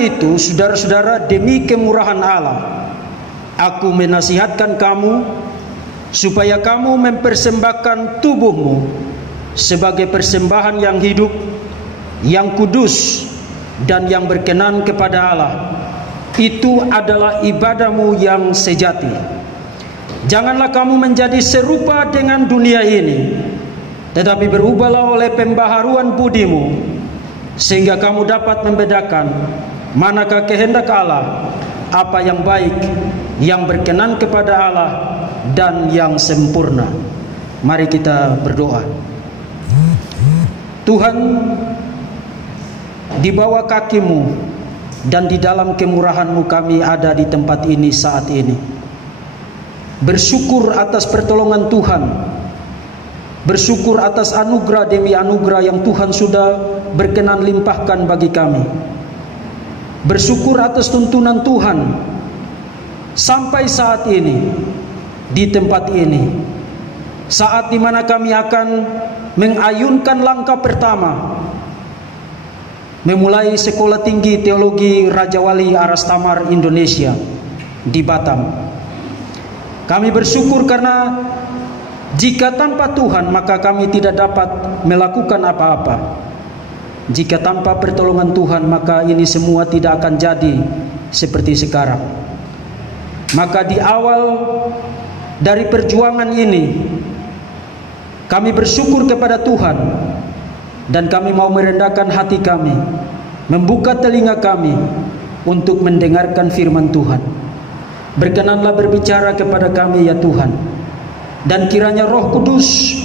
itu, saudara-saudara, demi kemurahan Allah, aku menasihatkan kamu supaya kamu mempersembahkan tubuhmu sebagai persembahan yang hidup, yang kudus, dan yang berkenan kepada Allah. Itu adalah ibadahmu yang sejati. Janganlah kamu menjadi serupa dengan dunia ini, tetapi berubahlah oleh pembaharuan budimu, sehingga kamu dapat membedakan manakah kehendak Allah, apa yang baik, yang berkenan kepada Allah, dan yang sempurna. Mari kita berdoa. Tuhan, di bawah kaki-Mu dan di dalam kemurahan-Mu kami ada di tempat ini saat ini. Bersyukur atas pertolongan Tuhan, bersyukur atas anugerah demi anugerah yang Tuhan sudah berkenan limpahkan bagi kami. Bersyukur atas tuntunan Tuhan sampai saat ini di tempat ini, saat dimana kami akan mengayunkan langkah pertama, memulai Sekolah Tinggi Teologi Raja Wali Aras Thamar Indonesia di Batam. Kami bersyukur karena jika tanpa Tuhan maka kami tidak dapat melakukan apa-apa. Jika tanpa pertolongan Tuhan maka ini semua tidak akan jadi seperti sekarang. Maka di awal dari perjuangan ini kami bersyukur kepada Tuhan, dan kami mau merendahkan hati kami, membuka telinga kami untuk mendengarkan firman Tuhan. Berkenanlah berbicara kepada kami ya Tuhan, dan kiranya Roh Kudus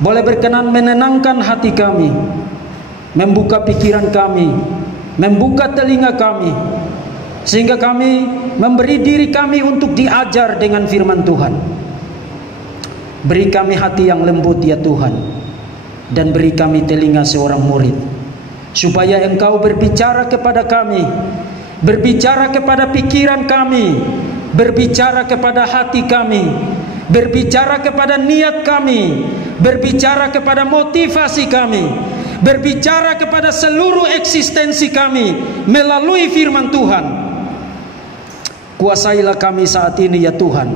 boleh berkenan menenangkan hati kami, membuka pikiran kami, membuka telinga kami, sehingga kami memberi diri kami untuk diajar dengan firman Tuhan. Beri kami hati yang lembut ya Tuhan, dan beri kami telinga seorang murid, supaya Engkau berbicara kepada kami, berbicara kepada pikiran kami, berbicara kepada hati kami, berbicara kepada niat kami, berbicara kepada motivasi kami, berbicara kepada seluruh eksistensi kami melalui firman Tuhan. Kuasailah kami saat ini ya Tuhan,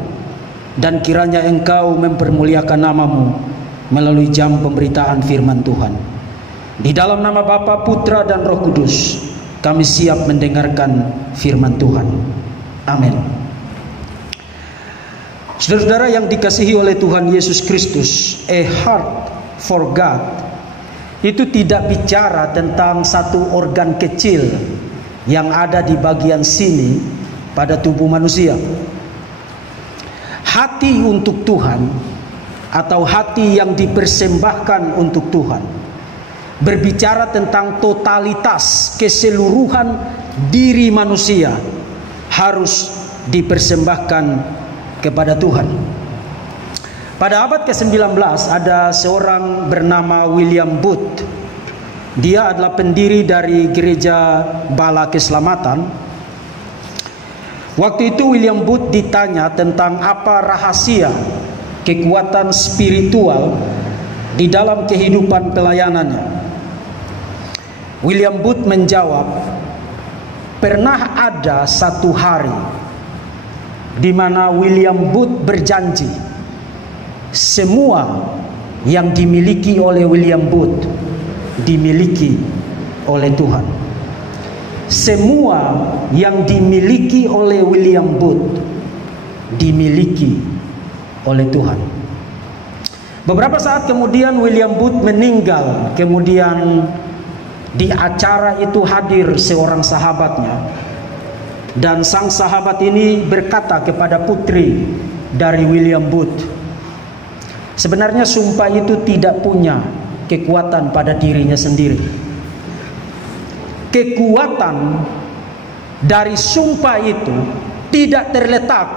dan kiranya Engkau mempermuliakan nama-Mu melalui jam pemberitaan firman Tuhan. Di dalam nama Bapa, Putra, dan Roh Kudus, kami siap mendengarkan firman Tuhan. Amin. Saudara-saudara yang dikasihi oleh Tuhan Yesus Kristus, a heart for God itu tidak bicara tentang satu organ kecil yang ada di bagian sini pada tubuh manusia. Hati untuk Tuhan atau hati yang dipersembahkan untuk Tuhan berbicara tentang totalitas, keseluruhan diri manusia harus dipersembahkan kepada Tuhan. Pada abad ke-19 ada seorang bernama William Booth. Dia adalah pendiri dari Gereja Bala Keselamatan. Waktu itu William Booth ditanya tentang apa rahasia kekuatan spiritual di dalam kehidupan pelayanannya. William Booth menjawab, pernah ada satu hari di mana William Booth berjanji semua yang dimiliki oleh William Booth dimiliki oleh Tuhan. Semua yang dimiliki oleh William Booth dimiliki oleh Tuhan. Beberapa saat kemudian William Booth meninggal. Kemudian di acara itu hadir seorang sahabatnya, dan sang sahabat ini berkata kepada putri dari William Booth, sebenarnya sumpah itu tidak punya kekuatan pada dirinya sendiri. Kekuatan dari sumpah itu tidak terletak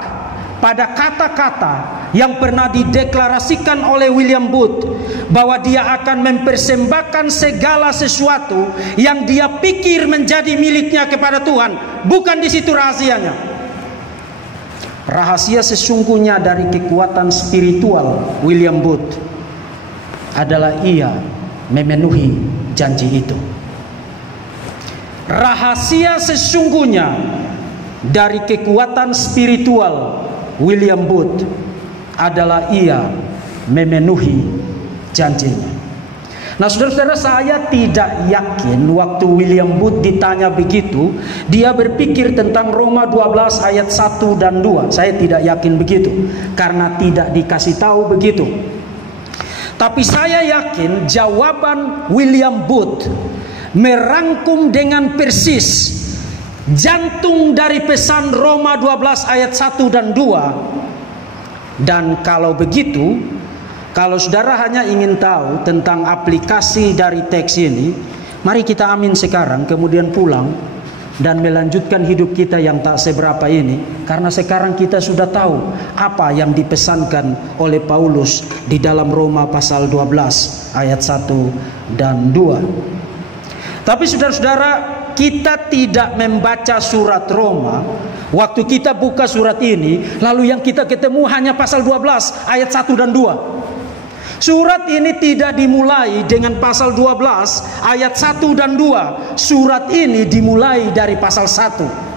pada kata-kata yang pernah dideklarasikan oleh William Booth bahwa dia akan mempersembahkan segala sesuatu yang dia pikir menjadi miliknya kepada Tuhan. Bukan di situ rahasianya. Rahasia sesungguhnya dari kekuatan spiritual William Booth adalah ia memenuhi janji itu. rahasia sesungguhnya dari kekuatan spiritual William Booth adalah ia memenuhi janjinya. Nah, saudara-saudara, saya tidak yakin waktu William Booth ditanya begitu, dia berpikir tentang Roma 12 ayat 1 dan 2. Saya tidak yakin begitu, karena tidak dikasih tahu begitu. Tapi saya yakin jawaban William Booth merangkum dengan persis jantung dari pesan Roma 12 ayat 1 dan 2. Dan kalau begitu, kalau saudara hanya ingin tahu tentang aplikasi dari teks ini, mari kita amin sekarang, kemudian pulang dan melanjutkan hidup kita yang tak seberapa ini. Karena sekarang kita sudah tahu apa yang dipesankan oleh Paulus di dalam Roma pasal 12 ayat 1 dan 2. Tapi saudara-saudara, kita tidak membaca surat Roma. Waktu kita buka surat ini, lalu yang kita ketemu hanya pasal 12 ayat 1 dan 2. Surat ini tidak dimulai dengan pasal 12 ayat 1 dan 2. Surat ini dimulai dari pasal 1.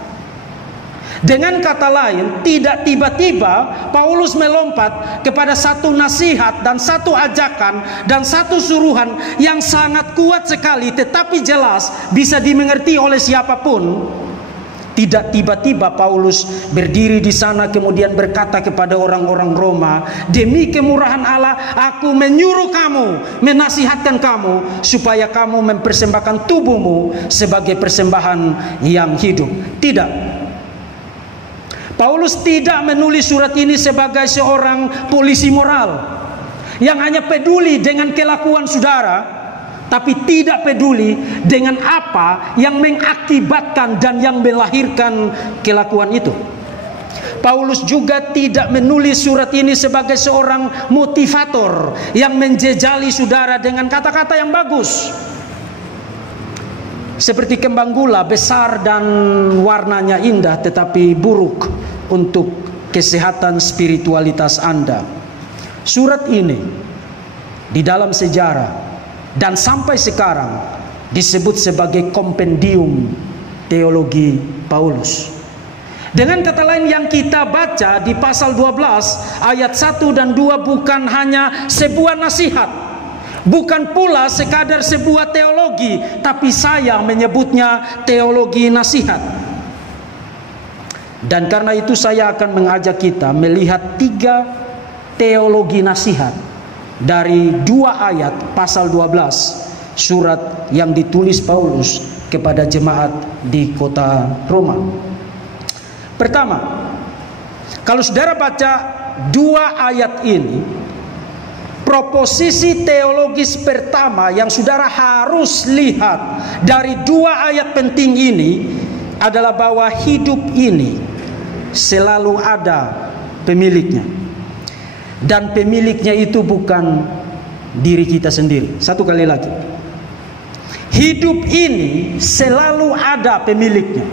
Dengan kata lain, tidak tiba-tiba Paulus melompat kepada satu nasihat dan satu ajakan dan satu suruhan yang sangat kuat sekali, tetapi jelas bisa dimengerti oleh siapapun. Tidak tiba-tiba Paulus berdiri di sana kemudian berkata kepada orang-orang Roma, demi kemurahan Allah aku menyuruh kamu, menasihatkan kamu supaya kamu mempersembahkan tubuhmu sebagai persembahan yang hidup. Tidak. Paulus tidak menulis surat ini sebagai seorang polisi moral yang hanya peduli dengan kelakuan saudara, tapi tidak peduli dengan apa yang mengakibatkan dan yang melahirkan kelakuan itu. Paulus juga tidak menulis surat ini sebagai seorang motivator yang menjejali saudara dengan kata-kata yang bagus, seperti kembang gula, besar dan warnanya indah tetapi buruk untuk kesehatan spiritualitas Anda. Surat ini di dalam sejarah dan sampai sekarang disebut sebagai kompendium teologi Paulus. Dengan kata lain, yang kita baca di pasal 12 ayat 1 dan 2 bukan hanya sebuah nasihat, bukan pula sekadar sebuah teologi, tapi saya menyebutnya teologi nasihat. Dan karena itu saya akan mengajak kita melihat 3 teologi nasihat dari 2 ayat pasal 12 surat yang ditulis Paulus kepada jemaat di kota Roma. Pertama, kalau saudara baca 2 ayat ini, proposisi teologis pertama yang saudara harus lihat dari 2 ayat penting ini adalah bahwa hidup ini selalu ada pemiliknya. Dan pemiliknya itu bukan diri kita sendiri. Satu kali lagi, hidup ini selalu ada pemiliknya.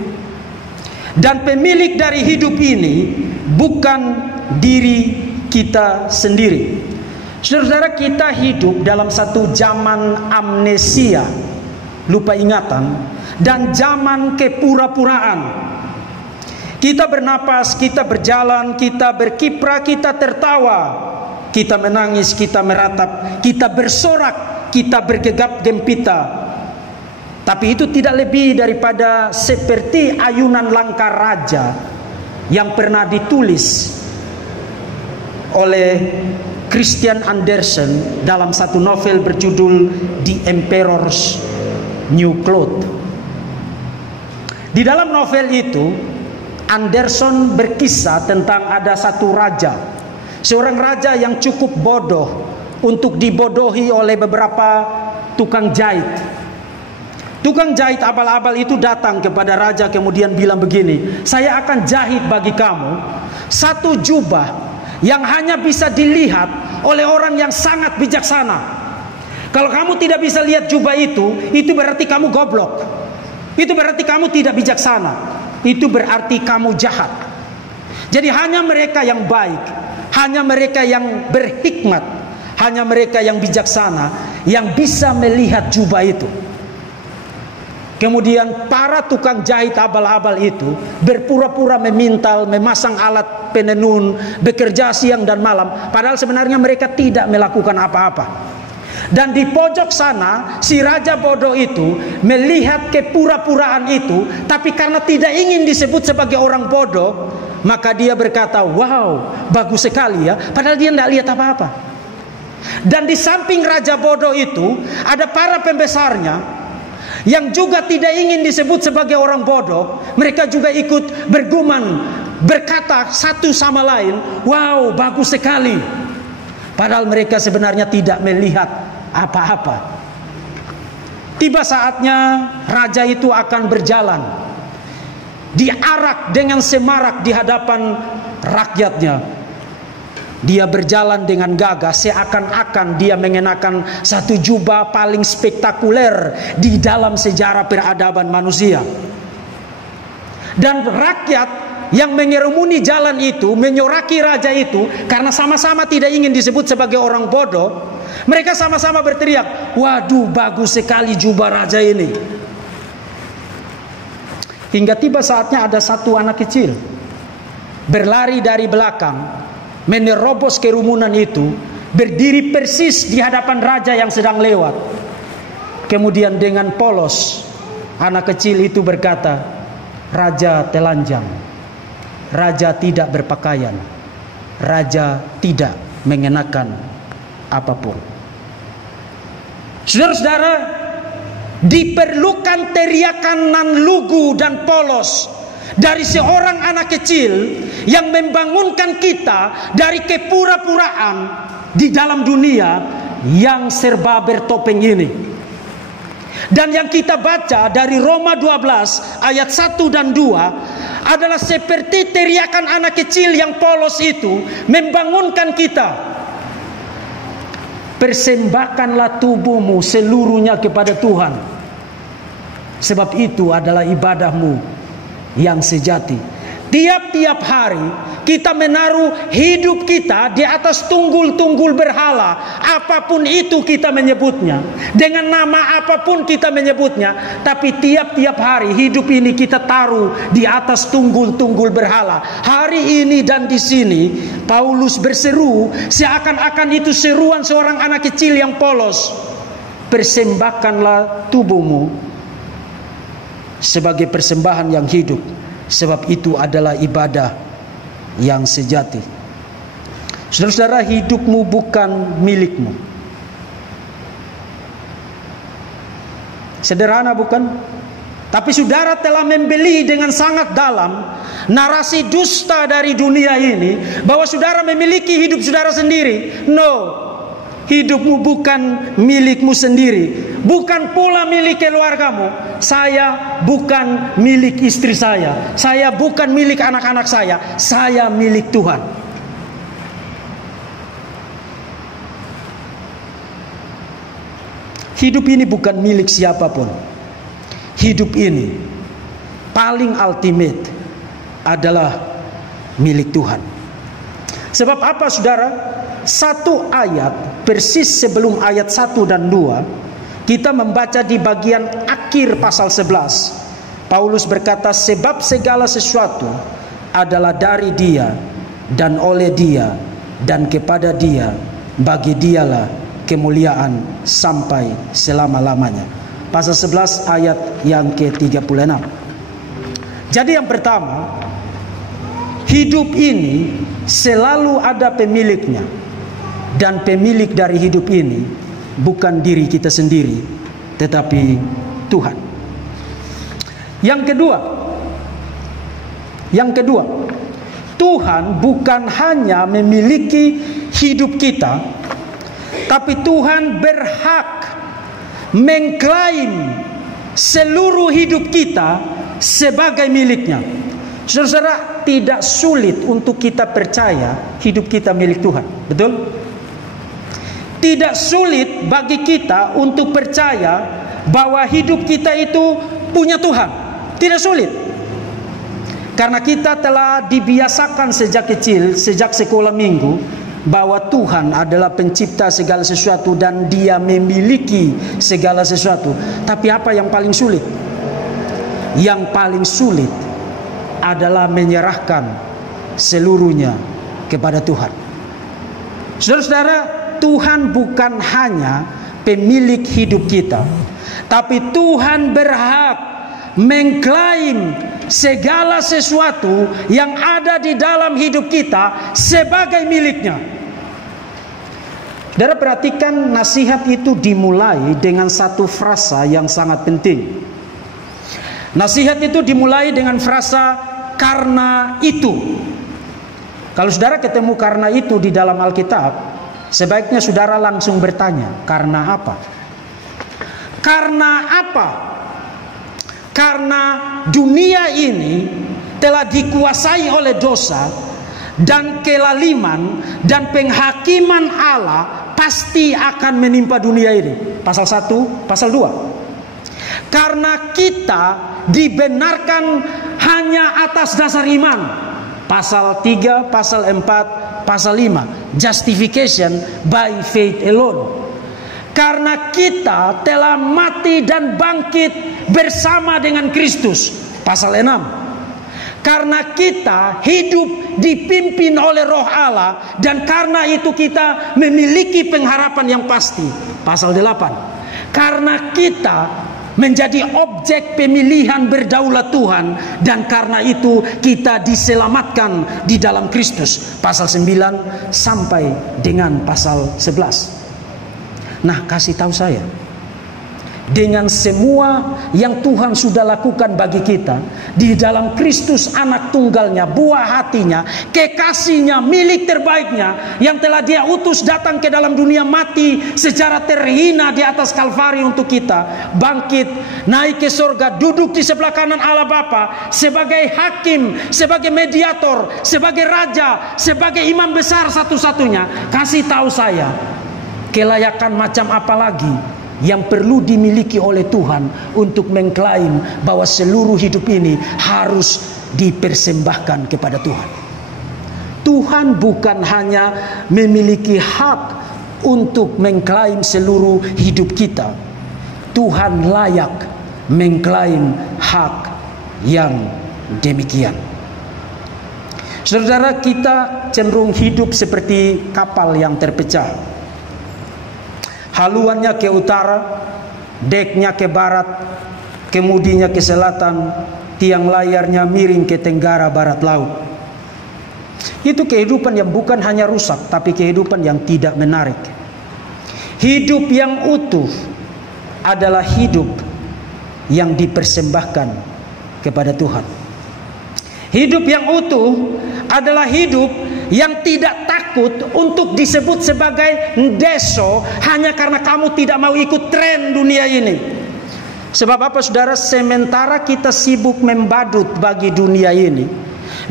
Dan pemilik dari hidup ini bukan diri kita sendiri. Saudara-saudara, kita hidup dalam satu zaman amnesia, lupa ingatan, dan zaman kepura-puraan. Kita bernapas, kita berjalan, kita berkiprah, kita tertawa, kita menangis, kita meratap, kita bersorak, kita bergegap gempita. Tapi itu tidak lebih daripada seperti ayunan langkah raja yang pernah ditulis oleh Christian Andersen dalam satu novel berjudul The Emperor's New Clothes. Di dalam novel itu, Anderson berkisah tentang ada satu raja, seorang raja yang cukup bodoh untuk dibodohi oleh beberapa tukang jahit. Tukang jahit abal-abal itu datang kepada raja kemudian bilang begini, saya akan jahit bagi kamu satu jubah yang hanya bisa dilihat oleh orang yang sangat bijaksana. Kalau kamu tidak bisa lihat jubah itu berarti kamu goblok. Itu berarti kamu tidak bijaksana. Itu berarti kamu jahat. Jadi hanya mereka yang baik, hanya mereka yang berhikmat, hanya mereka yang bijaksana yang bisa melihat jubah itu. Kemudian para tukang jahit abal-abal itu berpura-pura memintal, memasang alat penenun, bekerja siang dan malam, padahal sebenarnya mereka tidak melakukan apa-apa. Dan di pojok sana si raja bodoh itu melihat kepura-puraan itu, tapi karena tidak ingin disebut sebagai orang bodoh, maka dia berkata, wow, bagus sekali ya, padahal dia tidak lihat apa-apa. Dan di samping raja bodoh itu ada para pembesarnya yang juga tidak ingin disebut sebagai orang bodoh. Mereka juga ikut bergumam, berkata satu sama lain, wow, bagus sekali, padahal mereka sebenarnya tidak melihat apa-apa. Tiba saatnya raja itu akan berjalan, diarak dengan semarak di hadapan rakyatnya. Dia berjalan dengan gagah, seakan-akan dia mengenakan satu jubah paling spektakuler di dalam sejarah peradaban manusia. Dan rakyat yang mengerumuni jalan itu, menyoraki raja itu, karena sama-sama tidak ingin disebut sebagai orang bodoh, mereka sama-sama berteriak, waduh, bagus sekali jubah raja ini. Hingga tiba saatnya ada satu anak kecil berlari dari belakang, menerobos kerumunan itu, berdiri persis di hadapan raja yang sedang lewat. Kemudian dengan polos anak kecil itu berkata, raja telanjang, raja tidak berpakaian, raja tidak mengenakan apapun. Saudara-saudara, diperlukan teriakan nan lugu dan polos dari seorang anak kecil yang membangunkan kita dari kepura-puraan di dalam dunia yang serba bertopeng ini. Dan yang kita baca dari Roma 12 ayat 1 dan 2 adalah seperti teriakan anak kecil yang polos itu membangunkan kita. Persembahkanlah tubuhmu seluruhnya kepada Tuhan, sebab itu adalah ibadahmu yang sejati. Tiap-tiap hari kita menaruh hidup kita di atas tunggul-tunggul berhala, apapun itu kita menyebutnya, dengan nama apapun kita menyebutnya, tapi tiap-tiap hari hidup ini kita taruh di atas tunggul-tunggul berhala. Hari ini dan di sini Paulus berseru, seakan-akan itu seruan seorang anak kecil yang polos. Persembahkanlah tubuhmu sebagai persembahan yang hidup, sebab itu adalah ibadah yang sejati. Saudara-saudara, hidupmu bukan milikmu. Sederhana bukan? Tapi saudara telah membeli dengan sangat dalam narasi dusta dari dunia ini, bahwa saudara memiliki hidup saudara sendiri. No, hidupmu bukan milikmu sendiri, bukan pula milik keluargamu. Saya bukan milik istri saya bukan milik anak-anak saya milik Tuhan. Hidup ini bukan milik siapapun. Hidup ini paling ultimate adalah milik Tuhan. Sebab apa saudara? Satu ayat persis sebelum ayat 1 dan 2 kita membaca di bagian akhir pasal 11. Paulus berkata, sebab segala sesuatu adalah dari Dia dan oleh Dia dan kepada Dia, bagi Dialah kemuliaan sampai selama-lamanya. Pasal 11 ayat yang ke-36. Jadi yang pertama, hidup ini selalu ada pemiliknya, dan pemilik dari hidup ini bukan diri kita sendiri, tetapi Tuhan. Yang kedua, Tuhan bukan hanya memiliki hidup kita, tapi Tuhan berhak mengklaim seluruh hidup kita sebagai miliknya. Saudara, tidak sulit untuk kita percaya hidup kita milik Tuhan, betul? Tidak sulit bagi kita untuk percaya bahwa hidup kita itu punya Tuhan. Tidak sulit. Karena kita telah dibiasakan sejak kecil, sejak sekolah minggu, bahwa Tuhan adalah pencipta segala sesuatu dan Dia memiliki segala sesuatu. Tapi apa yang paling sulit? yang paling sulit adalah menyerahkan seluruhnya kepada Tuhan. Saudara-saudara, Tuhan bukan hanya pemilik hidup kita, tapi Tuhan berhak mengklaim segala sesuatu yang ada di dalam hidup kita sebagai miliknya. Saudara, perhatikan, nasihat itu dimulai dengan satu frasa yang sangat penting. Nasihat itu dimulai dengan frasa "karena itu". Kalau saudara ketemu "karena itu" di dalam Alkitab, sebaiknya saudara langsung bertanya, karena apa? Karena apa? Karena dunia ini telah dikuasai oleh dosa dan kelaliman, dan penghakiman Allah pasti akan menimpa dunia ini. Pasal 1, pasal 2. Karena kita dibenarkan hanya atas dasar iman. Pasal 3, pasal 4, pasal 5. Justification by faith alone. Karena kita telah mati dan bangkit bersama dengan Kristus. Pasal 6. Karena kita hidup dipimpin oleh Roh Allah, dan karena itu kita memiliki pengharapan yang pasti. Pasal 8. Karena kita menjadi objek pemilihan berdaulat Tuhan, dan karena itu kita diselamatkan di dalam Kristus. Pasal 9 sampai dengan pasal 11. Nah, kasih tahu saya, dengan semua yang Tuhan sudah lakukan bagi kita di dalam Kristus anak tunggalnya, buah hatinya, kekasihnya, milik terbaiknya, yang telah Dia utus datang ke dalam dunia, mati secara terhina di atas Kalvari untuk kita, bangkit, naik ke surga, duduk di sebelah kanan Allah Bapa sebagai hakim, sebagai mediator, sebagai raja, sebagai imam besar satu-satunya. Kasih tahu saya, kelayakan macam apa lagi yang perlu dimiliki oleh Tuhan untuk mengklaim bahwa seluruh hidup ini harus dipersembahkan kepada Tuhan. Tuhan bukan hanya memiliki hak untuk mengklaim seluruh hidup kita, Tuhan layak mengklaim hak yang demikian. Saudara, kita cenderung hidup seperti kapal yang terpecah. Haluannya ke utara, deknya ke barat, kemudinya ke selatan, tiang layarnya miring ke tenggara barat laut. Itu kehidupan yang bukan hanya rusak, tapi kehidupan yang tidak menarik. Hidup yang utuh adalah hidup yang dipersembahkan kepada Tuhan. Hidup yang utuh adalah hidup yang tidak takut untuk disebut sebagai ndeso hanya karena kamu tidak mau ikut tren dunia ini. Sebab apa, saudara? Sementara kita sibuk membadut bagi dunia ini,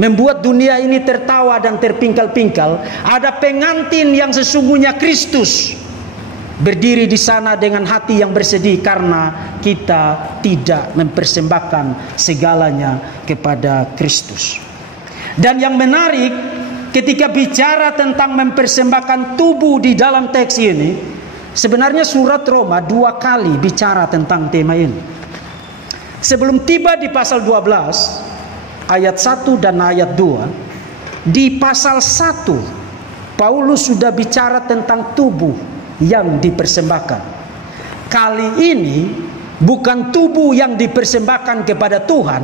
membuat dunia ini tertawa dan terpingkal-pingkal, ada pengantin yang sesungguhnya Kristus berdiri di sana dengan hati yang bersedih karena kita tidak mempersembahkan segalanya kepada Kristus. Dan yang menarik, ketika bicara tentang mempersembahkan tubuh di dalam teks ini, sebenarnya surat Roma 2 kali bicara tentang tema ini. Sebelum tiba di pasal 12 ayat 1 dan ayat 2, di pasal 1 Paulus sudah bicara tentang tubuh yang dipersembahkan. Kali ini bukan tubuh yang dipersembahkan kepada Tuhan,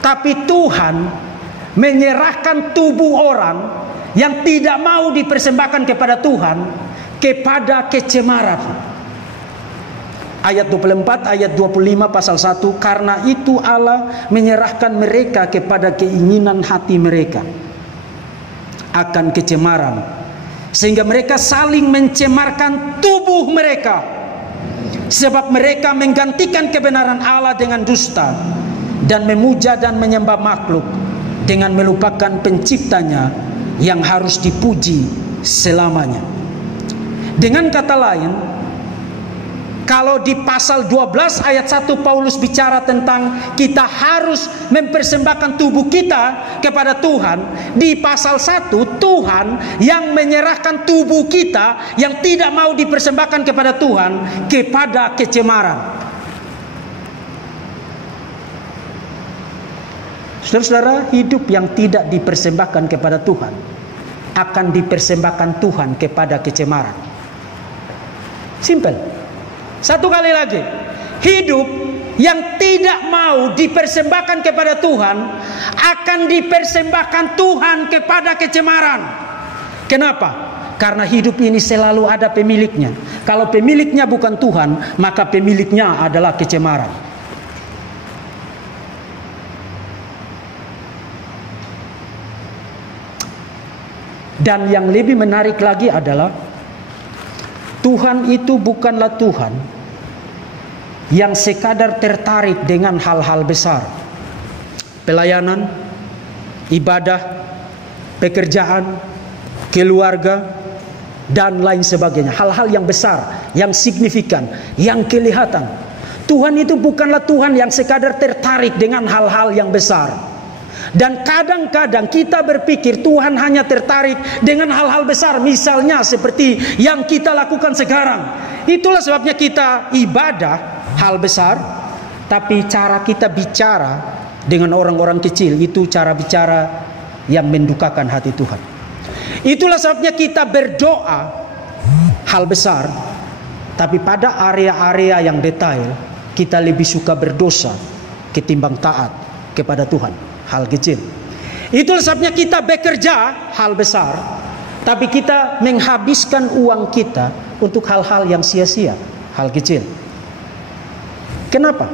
tapi Tuhan menyerahkan tubuh orang yang tidak mau dipersembahkan kepada Tuhan kepada kecemaran. Ayat 24, ayat 25 pasal 1, karena itu Allah menyerahkan mereka kepada keinginan hati mereka akan kecemaran, sehingga mereka saling mencemarkan tubuh mereka, sebab mereka menggantikan kebenaran Allah dengan dusta, dan memuja dan menyembah makhluk dengan melupakan penciptanya yang harus dipuji selamanya. Dengan kata lain, kalau di pasal 12 ayat 1 Paulus bicara tentang kita harus mempersembahkan tubuh kita kepada Tuhan, di pasal 1 Tuhan yang menyerahkan tubuh kita yang tidak mau dipersembahkan kepada Tuhan kepada kecemaran. Saudara-saudara, hidup yang tidak dipersembahkan kepada Tuhan akan dipersembahkan Tuhan kepada kecemaran. Simple. Satu kali lagi, hidup yang tidak mau dipersembahkan kepada Tuhan akan dipersembahkan Tuhan kepada kecemaran. Kenapa? Karena hidup ini selalu ada pemiliknya. Kalau pemiliknya bukan Tuhan, maka pemiliknya adalah kecemaran. Dan yang lebih menarik lagi adalah Tuhan itu bukanlah Tuhan yang sekadar tertarik dengan hal-hal besar. Pelayanan, ibadah, pekerjaan, keluarga, dan lain sebagainya. Hal-hal yang besar, yang signifikan, yang kelihatan. Tuhan itu bukanlah Tuhan yang sekadar tertarik dengan hal-hal yang besar. Dan kadang-kadang kita berpikir Tuhan hanya tertarik dengan hal-hal besar. Misalnya seperti yang kita lakukan sekarang. Itulah sebabnya kita ibadah hal besar, tapi cara kita bicara dengan orang-orang kecil itu cara bicara yang mendukakan hati Tuhan. Itulah sebabnya kita berdoa hal besar, tapi pada area-area yang detail kita lebih suka berdosa ketimbang taat kepada Tuhan. Hal kecil. Itulah sebabnya kita bekerja hal besar, tapi kita menghabiskan uang kita untuk hal-hal yang sia-sia, hal kecil. Kenapa?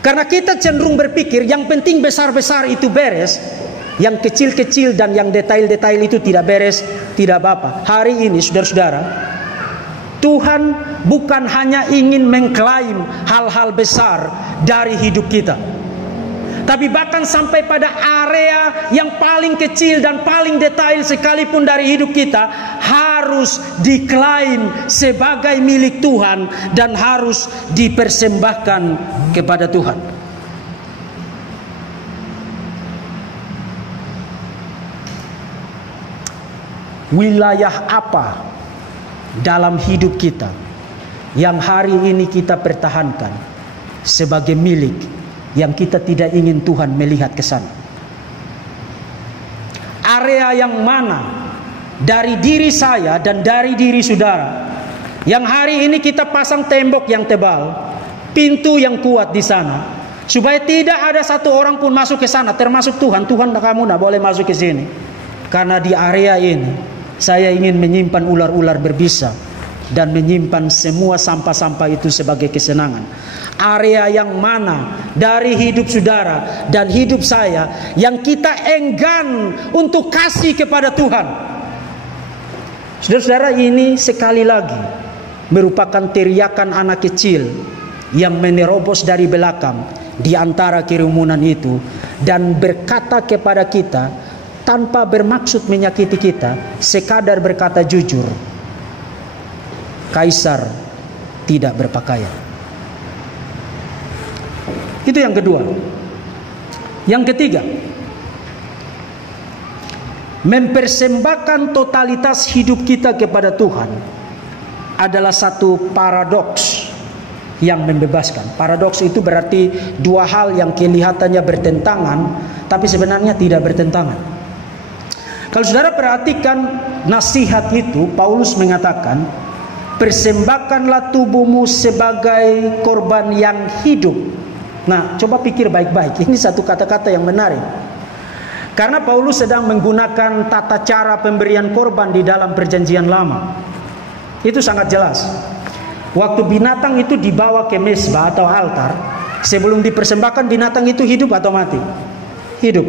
Karena kita cenderung berpikir yang penting besar-besar itu beres, yang kecil-kecil dan yang detail-detail itu tidak beres, tidak apa-apa. Hari ini saudara-saudara, Tuhan bukan hanya ingin mengklaim hal-hal besar dari hidup kita, tapi bahkan sampai pada area yang paling kecil dan paling detail sekalipun dari hidup kita harus diklaim sebagai milik Tuhan dan harus dipersembahkan kepada Tuhan. Wilayah apa dalam hidup kita yang hari ini kita pertahankan sebagai milik yang kita tidak ingin Tuhan melihat ke sana? Area yang mana dari diri saya dan dari diri saudara yang hari ini kita pasang tembok yang tebal, pintu yang kuat di sana, supaya tidak ada satu orang pun masuk ke sana, termasuk Tuhan. Tuhan, kamu tidak boleh masuk ke sini, karena di area ini saya ingin menyimpan ular-ular berbisa dan menyimpan semua sampah-sampah itu sebagai kesenangan. Area yang mana dari hidup saudara dan hidup saya yang kita enggan untuk kasih kepada Tuhan? Saudara-saudara, ini sekali lagi merupakan teriakan anak kecil yang menerobos dari belakang di antara kerumunan itu dan berkata kepada kita tanpa bermaksud menyakiti kita, sekadar berkata jujur, Kaisar tidak berpakaian. Itu yang kedua. Yang ketiga, mempersembahkan totalitas hidup kita kepada Tuhan adalah satu paradoks yang membebaskan. Paradoks itu berarti dua hal yang kelihatannya bertentangan, tapi sebenarnya tidak bertentangan. Kalau saudara perhatikan nasihat itu, Paulus mengatakan, persembahkanlah tubuhmu sebagai korban yang hidup. Nah, coba pikir baik-baik. Ini satu kata-kata yang menarik. Karena Paulus sedang menggunakan tata cara pemberian korban di dalam perjanjian lama. Itu sangat jelas. Waktu binatang itu dibawa ke mezbah atau altar, sebelum dipersembahkan binatang itu hidup atau mati? Hidup.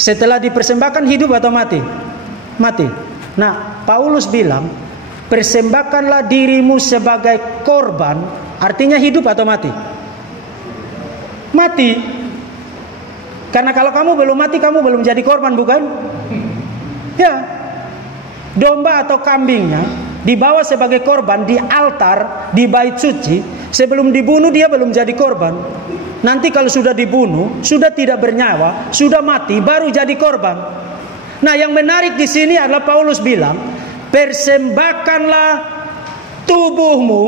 Setelah dipersembahkan hidup atau mati? Mati. Nah, Paulus bilang, persembahkanlah dirimu sebagai korban, artinya hidup atau mati? Mati. Karena kalau kamu belum mati, kamu belum jadi korban, bukan? Ya. Domba atau kambingnya dibawa sebagai korban di altar di bait suci. Sebelum dibunuh dia belum jadi korban. Nanti kalau sudah dibunuh, sudah tidak bernyawa, sudah mati, baru jadi korban. Nah, yang menarik di sini adalah Paulus bilang, persembahkanlah tubuhmu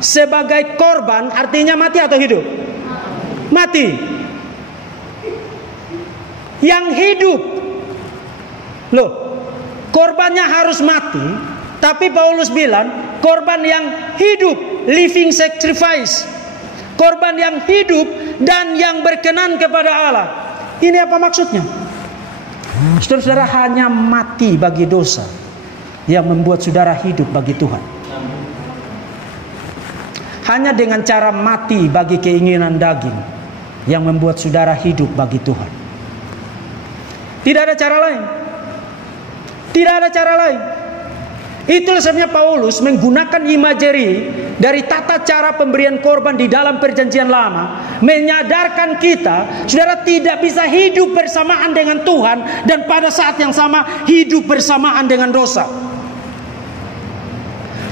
sebagai korban, artinya mati atau hidup? Mati. yang hidup. Loh, korbannya harus mati, tapi Paulus bilang korban yang hidup, living sacrifice. Korban yang hidup dan yang berkenan kepada Allah. Ini apa maksudnya? Saudara-saudara, hanya mati bagi dosa yang membuat saudara hidup bagi Tuhan. Hanya dengan cara mati bagi keinginan daging yang membuat saudara hidup bagi Tuhan. Tidak ada cara lain. Tidak ada cara lain. Itulah sebabnya Paulus menggunakan imagery dari tata cara pemberian korban di dalam perjanjian lama, menyadarkan kita, saudara tidak bisa hidup bersamaan dengan Tuhan dan pada saat yang sama hidup bersamaan dengan dosa.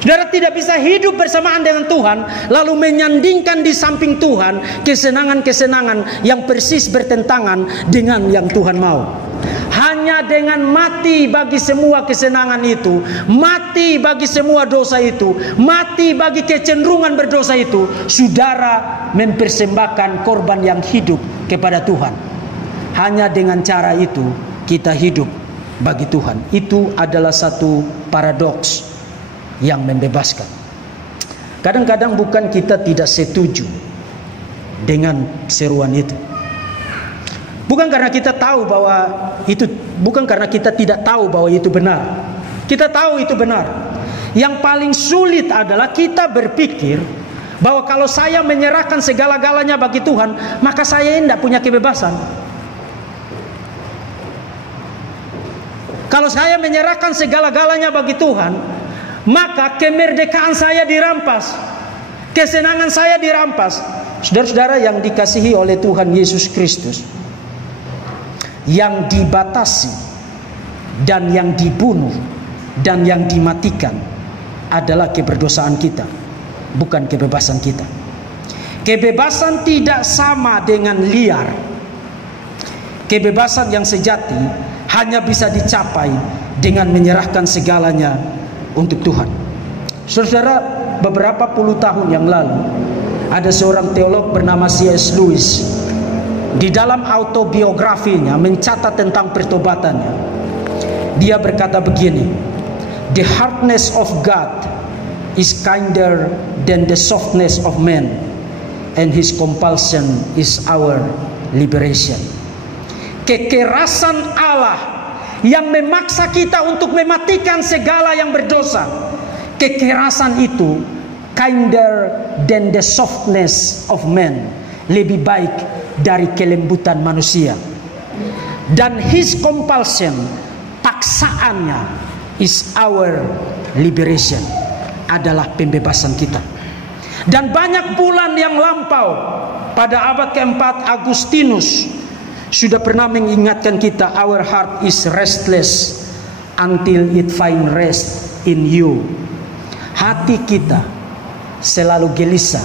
Saudara tidak bisa hidup bersamaan dengan Tuhan lalu menyandingkan di samping Tuhan kesenangan-kesenangan yang persis bertentangan dengan yang Tuhan mau. Hanya dengan mati bagi semua kesenangan itu, mati bagi semua dosa itu, mati bagi kecenderungan berdosa itu, saudara mempersembahkan korban yang hidup kepada Tuhan. Hanya dengan cara itu kita hidup bagi Tuhan. Itu adalah satu paradoks yang membebaskan. Kadang-kadang bukan kita tidak setuju dengan seruan itu. Bukan karena kita tahu bahwa itu, bukan karena kita tidak tahu bahwa itu benar. Kita tahu itu benar. Yang paling sulit adalah kita berpikir bahwa kalau saya menyerahkan segala-galanya bagi Tuhan, maka saya tidak punya kebebasan. Kalau saya menyerahkan segala-galanya bagi Tuhan, maka kemerdekaan saya dirampas, kesenangan saya dirampas. Saudara-saudara yang dikasihi oleh Tuhan Yesus Kristus, yang dibatasi dan yang dibunuh dan yang dimatikan adalah keberdosaan kita, bukan kebebasan kita. Kebebasan tidak sama dengan liar. Kebebasan yang sejati hanya bisa dicapai dengan menyerahkan segalanya untuk Tuhan. Saudara, beberapa puluh tahun yang lalu ada seorang teolog bernama C.S. Lewis. Di dalam autobiografinya mencatat tentang pertobatannya. Dia berkata begini, "The hardness of God is kinder than the softness of man, and His compulsion is our liberation." Kekerasan Allah yang memaksa kita untuk mematikan segala yang berdosa, kekerasan itu kinder than the softness of man, lebih baik dari kelembutan manusia. Dan His compulsion, paksaannya, is our liberation, adalah pembebasan kita. Dan banyak bulan yang lampau, pada abad keempat Agustinus sudah pernah mengingatkan kita, our heart is restless until it find rest in you. Hati kita selalu gelisah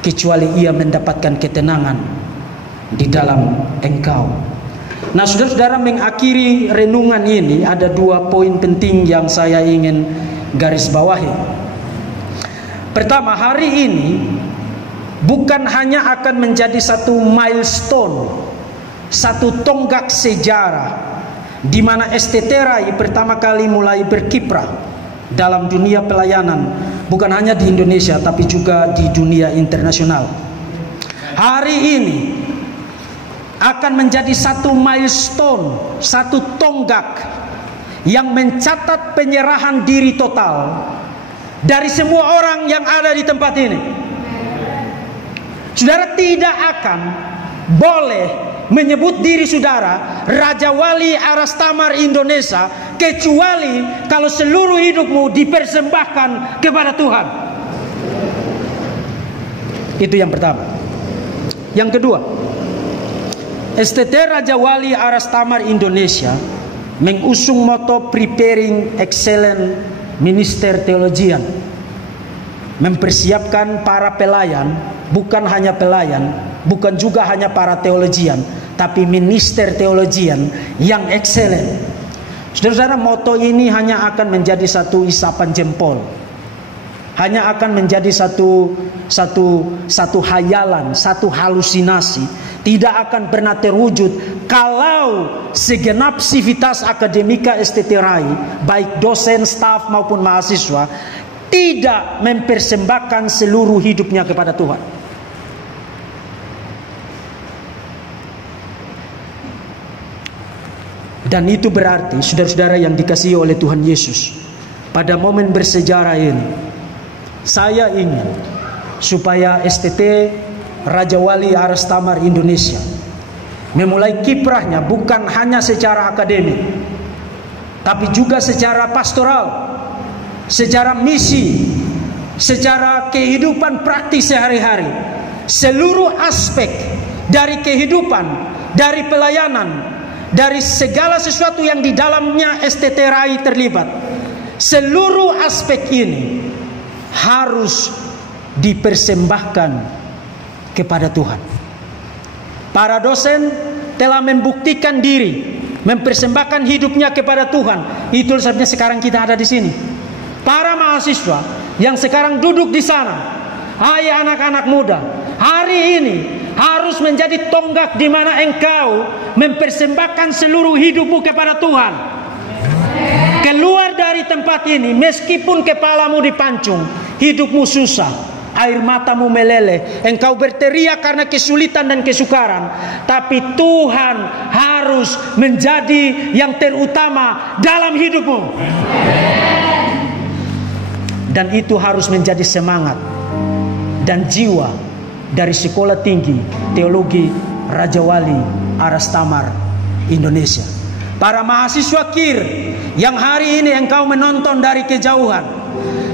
kecuali ia mendapatkan ketenangan di dalam Engkau. Nah, saudara-saudara, mengakhiri renungan ini ada dua poin penting yang saya ingin garis bawahi. Pertama, hari ini bukan hanya akan menjadi satu milestone, satu tonggak sejarah di mana STT-RAI pertama kali mulai berkiprah dalam dunia pelayanan, bukan hanya di Indonesia tapi juga di dunia internasional. Hari ini akan menjadi satu milestone, satu tonggak yang mencatat penyerahan diri total dari semua orang yang ada di tempat ini. Saudara tidak akan boleh menyebut diri saudara Raja Wali Aras Tamar Indonesia kecuali kalau seluruh hidupmu dipersembahkan kepada Tuhan. Itu yang pertama. Yang kedua, STT Raja Wali Aras Tamar Indonesia mengusung moto Preparing Excellent Minister Theologian, mempersiapkan para pelayan, bukan hanya pelayan, bukan juga hanya para teologian, tapi minister teologian yang excellent. Saudara-saudara, moto ini hanya akan menjadi satu isapan jempol hanya akan menjadi satu hayalan, satu halusinasi, tidak akan pernah terwujud kalau segenap sivitas akademika STT RAI, baik dosen, staf maupun mahasiswa, tidak mempersembahkan seluruh hidupnya kepada Tuhan. Dan itu berarti, saudara-saudara yang dikasihi oleh Tuhan Yesus, pada momen bersejarah ini, saya ingin supaya STT Raja Wali Aras Thamar Indonesia memulai kiprahnya bukan hanya secara akademik, tapi juga secara pastoral, secara misi, secara kehidupan praktis sehari-hari. Seluruh aspek dari kehidupan, dari pelayanan, dari segala sesuatu yang di dalamnya STT RAI terlibat, seluruh aspek ini harus dipersembahkan kepada Tuhan. Para dosen telah membuktikan diri, mempersembahkan hidupnya kepada Tuhan. Itu sebabnya sekarang kita ada di sini. Para mahasiswa yang sekarang duduk di sana, hai anak-anak muda, hari ini harus menjadi tonggak di mana engkau mempersembahkan seluruh hidupmu kepada Tuhan. Keluar dari tempat ini, meskipun kepalamu dipancung, hidupmu susah, air matamu meleleh, engkau berteriak karena kesulitan dan kesukaran, tapi Tuhan harus menjadi yang terutama dalam hidupmu. Dan itu harus menjadi semangat dan jiwa dari Sekolah Tinggi Teologi Raja Wali Aras Thamar Indonesia. Para mahasiswa KIR yang hari ini engkau menonton dari kejauhan,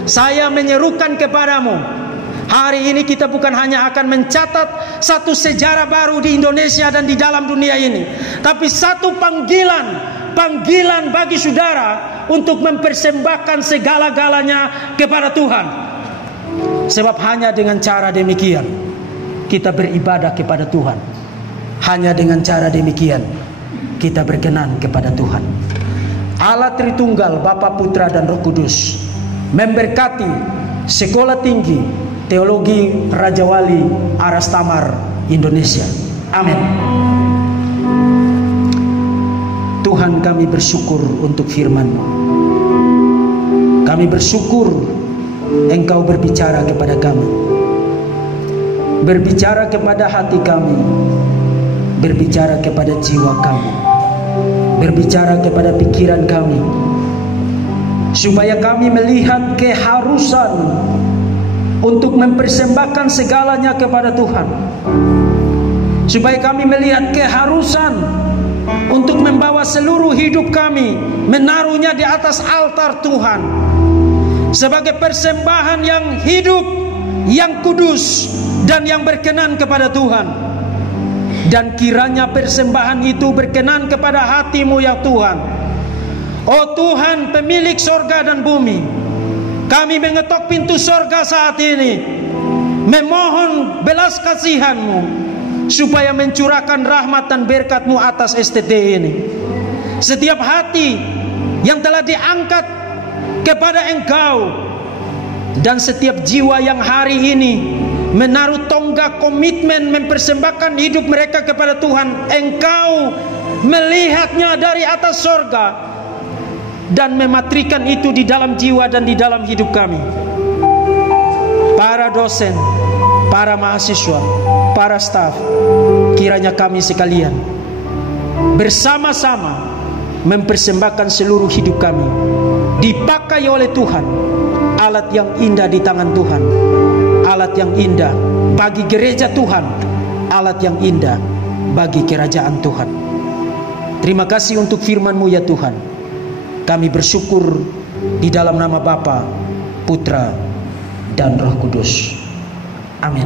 saya menyerukan kepadamu, hari ini kita bukan hanya akan mencatat satu sejarah baru di Indonesia dan di dalam dunia ini, tapi satu panggilan bagi saudara untuk mempersembahkan segala-galanya kepada Tuhan. Sebab hanya dengan cara demikian kita beribadah kepada Tuhan. Hanya dengan cara demikian kita berkenan kepada Tuhan. Allah Tritunggal, Bapa, Putra dan Roh Kudus memberkati Sekolah Tinggi Teologi Raja Wali Aras Thamar Indonesia. Amin. Tuhan, kami bersyukur untuk firman-Mu. Kami bersyukur Engkau berbicara kepada kami, berbicara kepada hati kami, berbicara kepada jiwa kami, berbicara kepada pikiran kami, supaya kami melihat keharusan untuk mempersembahkan segalanya kepada Tuhan, supaya kami melihat keharusan untuk membawa seluruh hidup kami, menaruhnya di atas altar Tuhan sebagai persembahan yang hidup, yang kudus, dan yang berkenan kepada Tuhan. Dan kiranya persembahan itu berkenan kepada hati-Mu ya Tuhan. Oh Tuhan, pemilik sorga dan bumi, kami mengetok pintu sorga saat ini, memohon belas kasihan-Mu supaya mencurahkan rahmat dan berkat-Mu atas STT ini. Setiap hati yang telah diangkat kepada Engkau, dan setiap jiwa yang hari ini menaruh tonggak komitmen mempersembahkan hidup mereka kepada Tuhan, Engkau melihatnya dari atas sorga dan mematrikan itu di dalam jiwa dan di dalam hidup kami. Para dosen, para mahasiswa, para staf, kiranya kami sekalian bersama-sama mempersembahkan seluruh hidup kami, dipakai oleh Tuhan, alat yang indah di tangan Tuhan, alat yang indah bagi gereja Tuhan, alat yang indah bagi kerajaan Tuhan. Terima kasih untuk firman-Mu ya Tuhan. Kami bersyukur di dalam nama Bapa, Putra, dan Roh Kudus. Amin.